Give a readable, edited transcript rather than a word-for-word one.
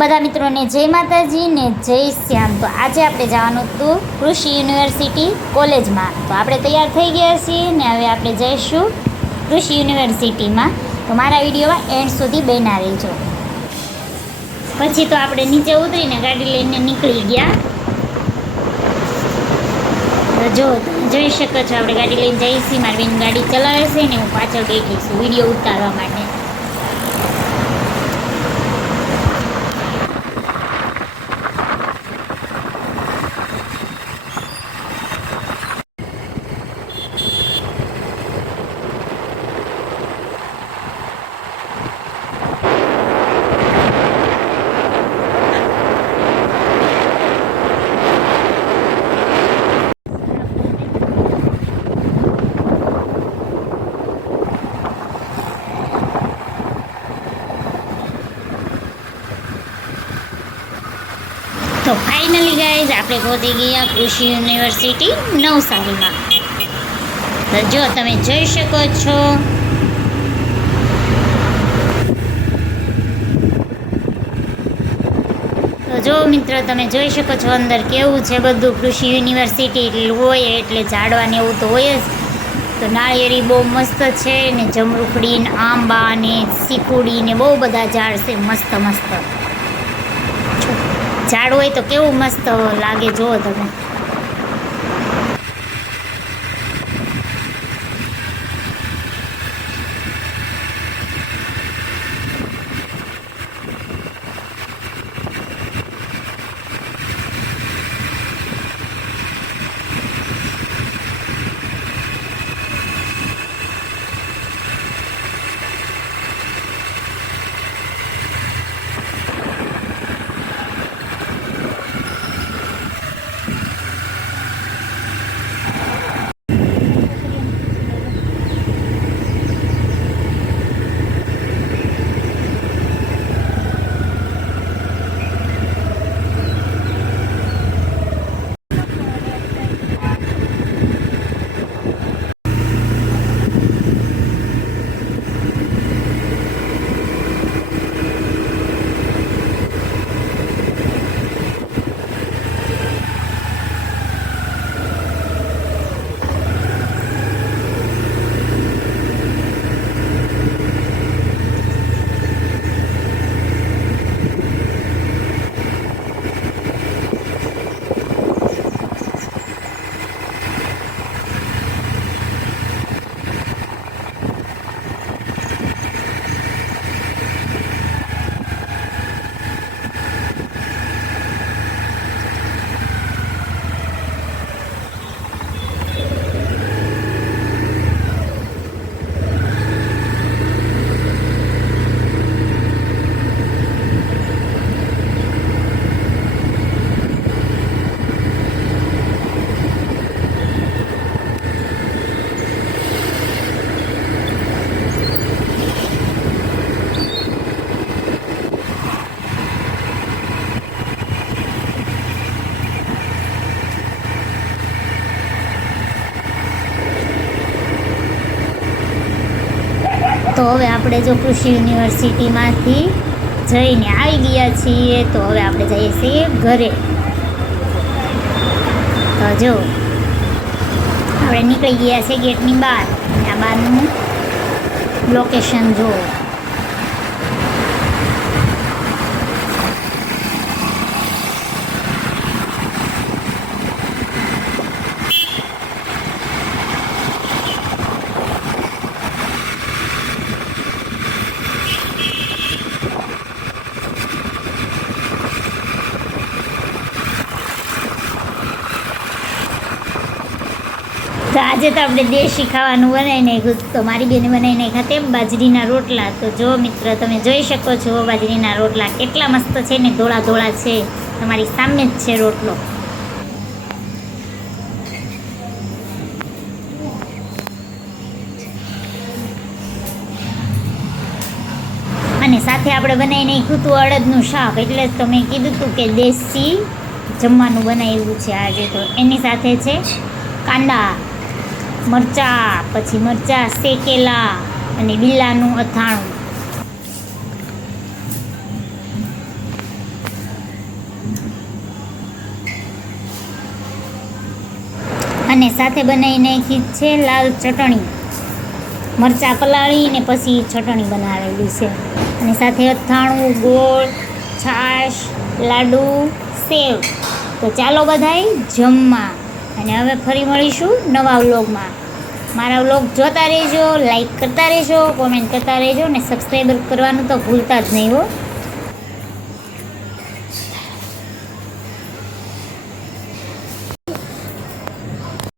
બધા મિત્રોને જય માતાજી ને જય શ્યામ। તો આજે આપણે જવાનું હતું કૃષિ યુનિવર્સિટી કોલેજમાં। તો આપણે તૈયાર થઈ ગયા છીએ ને હવે આપણે જઈશું કૃષિ યુનિવર્સિટીમાં। તો મારા વિડીયોમાં એન્ડ સુધી બન્યા રહેજો। પછી તો આપણે નીચે ઉતરીને ગાડી લઈને નીકળી ગયા। જો જોઈ શકો છો આપણે ગાડી લઈને જઈએ છીએ। મારી બેન ગાડી ચલાવે છે ને હું પાછળ બેઠી છું વિડીયો ઉતારવા માટે। તો ફાઇનલી ગાઈઝ આપણે પહોંચી ગયા કૃષિ યુનિવર્સિટી નવસારીમાં। તો જો તમે જોઈ શકો છો મિત્રો તમે જોઈ શકો છો અંદર કેવું છે બધું। કૃષિ યુનિવર્સિટી હોય એટલે ઝાડવાને એવું તો હોય જ। તો નાળિયેરી બહુ મસ્ત છે ને જમરૂખડી ને આંબા ને શીખુડી ને બહુ બધા ઝાડ છે મસ્ત મસ્ત। ઝાડ હોય તો કેવું મસ્ત લાગે જુઓ તમે। તો હવે આપણે જો કૃષિ યુનિવર્સિટીમાંથી જઈને આવી ગયા છીએ। તો હવે આપણે જઈએ છીએ ઘરે। તો જો આપણે નીકળી ગયા છે ગેટની બહાર। આ બહારનું લોકેશન જુઓ। તો આજે તો આપણે દેશી ખાવાનું બનાવી નાખ્યું। તો મારી બેને બનાવી નાખ્યા તે બાજરીના રોટલા। તો જો મિત્ર તમે જોઈ શકો છો બાજરીના રોટલા કેટલા મસ્ત છે ને ધોળા ધોળા છે। તમારી સામે જ છે રોટલો। અને સાથે આપણે બનાવી નાખ્યું હતું અડદનું શાક। એટલે જ તો મેં કીધું હતું કે દેશી જમવાનું બનાવ્યું છે આજે। તો એની સાથે છે કાંદા મરચાં, પછી મરચાં શેકેલા અને લીલાનું અથાણું। અને સાથે બનાવી નાખી છે લાલ ચટણી, મરચાં પલાળીને પછી ચટણી બનાવેલી છે. અને સાથે અથાણું, ગોળ, છાશ, લાડુ, સેવ. તો ચાલો બધાય જમવા. અને હવે ફરી મળીશું નવા વ્લોગમાં. મારા વ્લોગ જોતા રહેજો, લાઈક કરતા રહેજો, કોમેન્ટ કરતા રહેજો અને સબસ્ક્રાઈબર કરવાનું તો ભૂલતા જ નહીં હો.